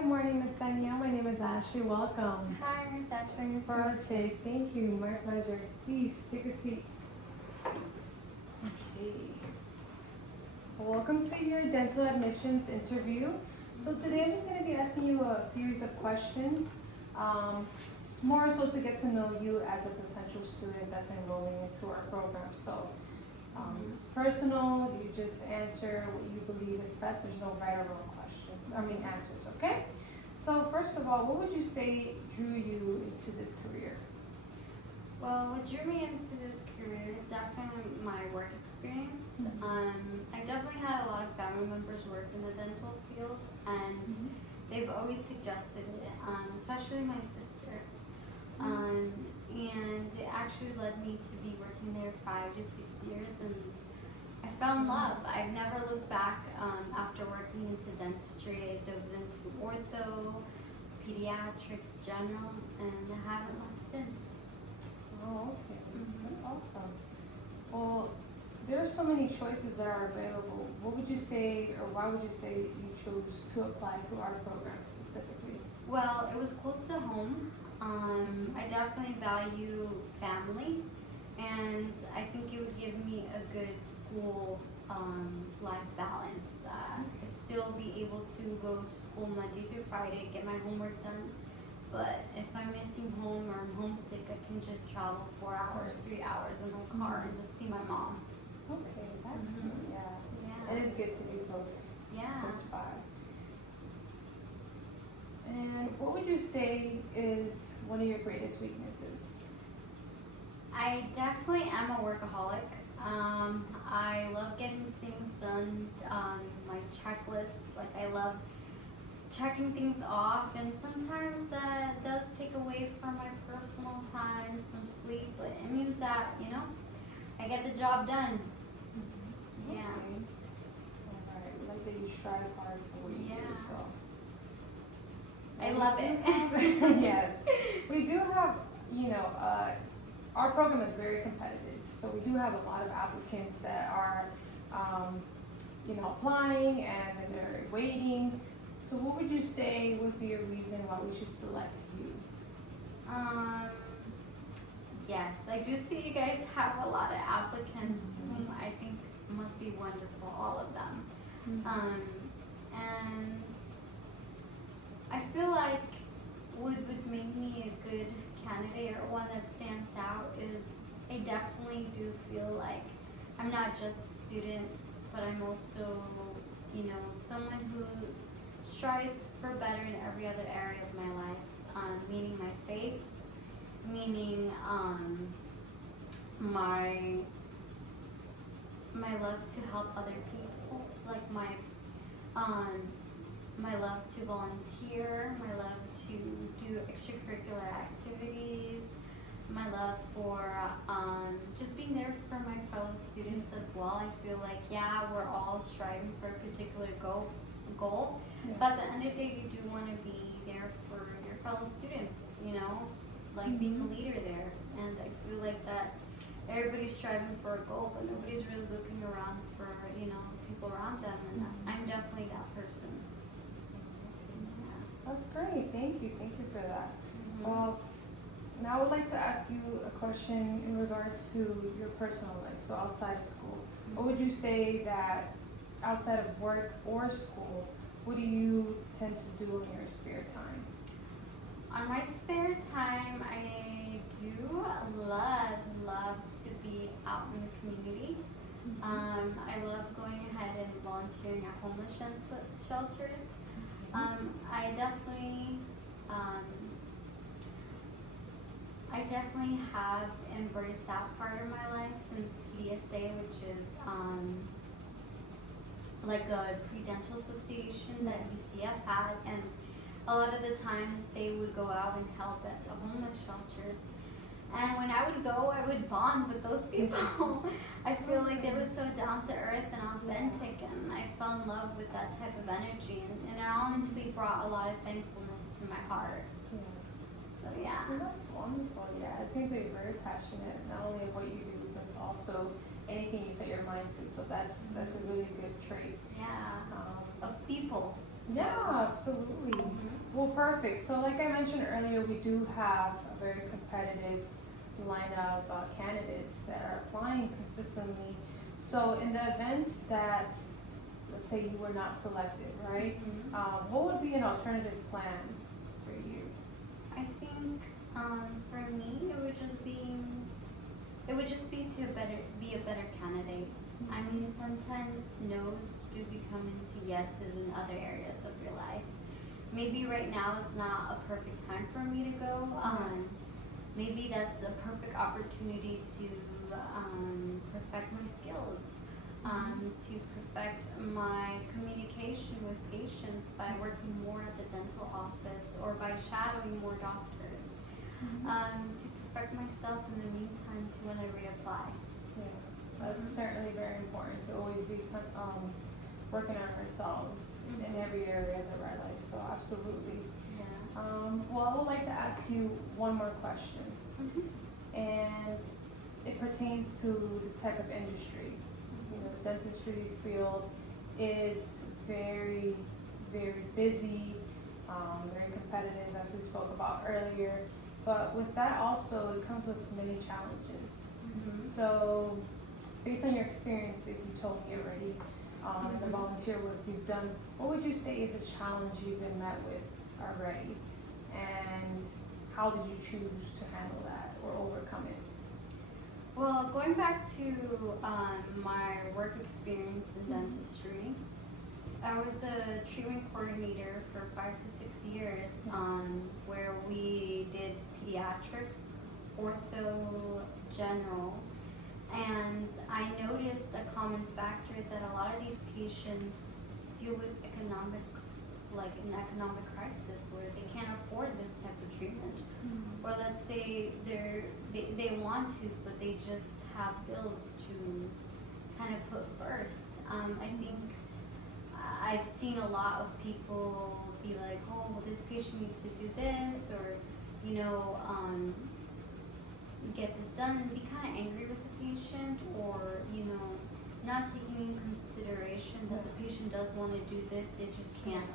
good morning, Miss Danielle. My name is Ashley. Welcome. Hi, Miss Ashley. Miss Perfect. Thank you. My pleasure. Please take a seat. Okay. Welcome to your dental admissions interview. So today I'm just going to be asking you a series of questions. It's more so to get to know you as a potential student that's enrolling into our program. So it's personal. You just answer what you believe is best. There's no right or wrong answers, okay? So first of all, what would you say drew you into this career? Well, what drew me into this career is definitely my work experience. I definitely had a lot of family members work in the dental field, and they've always suggested it, especially my sister. And it actually led me to be working there 5 to 6 years, and I fell in love. I've never looked back after working into dentistry. I dove into ortho, pediatrics, general, and I haven't left since. Oh, okay. That's awesome. Well, there are so many choices that are available. What would you say, or why would you say you chose to apply to our program specifically? Well, it was close to home. I definitely value family, and I think it would give me a good school life balance. Still be able to go to school Monday through Friday, get my homework done. But if I'm missing home or I'm homesick, I can just travel 4 hours, 3 hours in my car and just see my mom. Okay, that's good. Yeah. It is good to be close. Yeah. Close by. And what would you say is one of your greatest weaknesses? I definitely am a workaholic. I love getting things done, like checklists. Like I love checking things off, and sometimes that does take away from my personal time, some sleep, but it means that, I get the job done. Yeah. Okay. Alright, like that you strive hard for what you do, so. I love it. Yes. We do have, our program is very competitive, so we do have a lot of applicants that are, applying and they're waiting. So what would you say would be a reason why we should select you? Yes, I do see you guys have a lot of applicants whom I think must be wonderful, all of them. And I feel like what would make me a good candidate or one that stands out is I definitely do feel like I'm not just a student, but I'm also, someone who strives for better in every other area of my life, meaning my faith, meaning my love to help other people, like my love to volunteer, my love to do extracurricular activities, my love for just being there for my fellow students as well. I feel like, we're all striving for a particular goal, but at the end of the day, you do want to be there for your fellow students, like being a leader there. And I feel like that everybody's striving for a goal, but nobody's really looking around for, people around them, and I'm definitely that person. That's great. Thank you for that. Well, now I would like to ask you a question in regards to your personal life, so outside of school. What would you say that outside of work or school, what do you tend to do in your spare time? On my spare time, I do love to be out in the community. I love going ahead and volunteering at homeless shelters. I definitely have embraced that part of my life since PDSA, which is like a pre-dental association that UCF had, and a lot of the times they would go out and help at the homeless shelters. And when I would go, I would bond with those people. I feel like they were so down to earth and authentic, and I fell in love with that type of energy, and it honestly brought a lot of thankfulness to my heart. So yeah. So that's wonderful. Yeah, it seems like you're very passionate, not only of what you do, but also anything you set your mind to. So that's a really good trait. Yeah. Of people. Yeah, absolutely. Well, perfect. So like I mentioned earlier, we do have a very competitive line of candidates that are applying consistently. So in the event that, let's say you were not selected, right? What would be an alternative plan for you? I think for me, it would just be to be a better candidate. I mean, sometimes no's do become into yeses in other areas of your life. Maybe right now is not a perfect time for me to go. Maybe that's the perfect opportunity to perfect my skills, to perfect my communication with patients by working more at the dental office or by shadowing more doctors, to perfect myself in the meantime to when I reapply. Yeah, that's certainly very important to always be working on ourselves in every area of our life. So absolutely. Yeah. Well, I would like to ask you one more question, and it pertains to this type of industry. You know, the dentistry field is very, very busy, very competitive, as we spoke about earlier. But with that also, it comes with many challenges. So, based on your experience that you told me already, the volunteer work you've done, what would you say is a challenge you've been met with already? And how did you choose to handle that or overcome it? Well, going back to my work experience in dentistry, I was a treatment coordinator for 5 to 6 years, where we did pediatrics, ortho, general, and I noticed a common factor that a lot of these patients deal with an economic crisis where they can't afford this type of treatment. Or let's say they want to, but they just have bills to kind of put first. I think I've seen a lot of people be like, oh, well, this patient needs to do this, or, get this done, and be kind of angry with the patient, or, not taking in consideration that the patient does want to do this, they just can't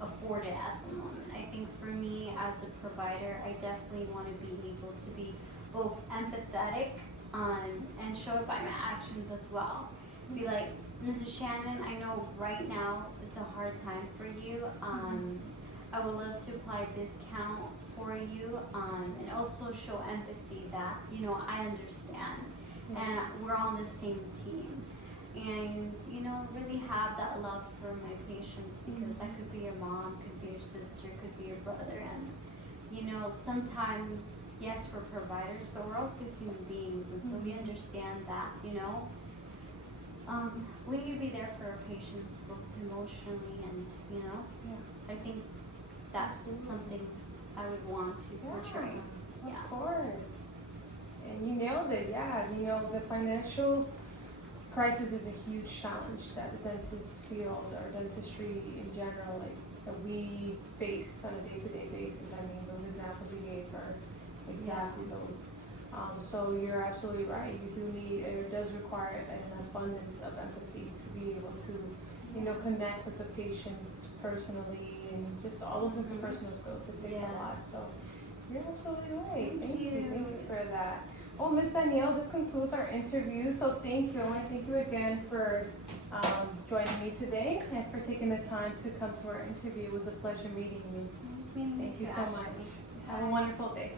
afford it at the moment. I think for me as a provider, I definitely want to be able to be both empathetic and show it by my actions as well. Be like, Mrs. Shannon, I know right now it's a hard time for you. I would love to apply a discount for you, and also show empathy that, I understand and we're on the same team. And, really have that love for my patients, because that could be your mom, could be your sister, could be your brother. And, sometimes, yes, we're providers, but we're also human beings. And so we understand that, we need to be there for our patients, both emotionally and, I think that's just something I would want to portray. Of course. And you nailed it, the financial crisis is a huge challenge that the dentist field or dentistry in general, that we face on a day-to-day basis. I mean, those examples you gave are exactly those. So you're absolutely right. You do need, it does require an abundance of empathy to be able to, connect with the patients personally, and just all those interpersonal skills. It takes a lot. So you're absolutely right. Thank you for that. Well, Ms. Danielle, this concludes our interview. So thank you. I want to thank you again for joining me today and for taking the time to come to our interview. It was a pleasure meeting you. Thank you so much. Have a wonderful day.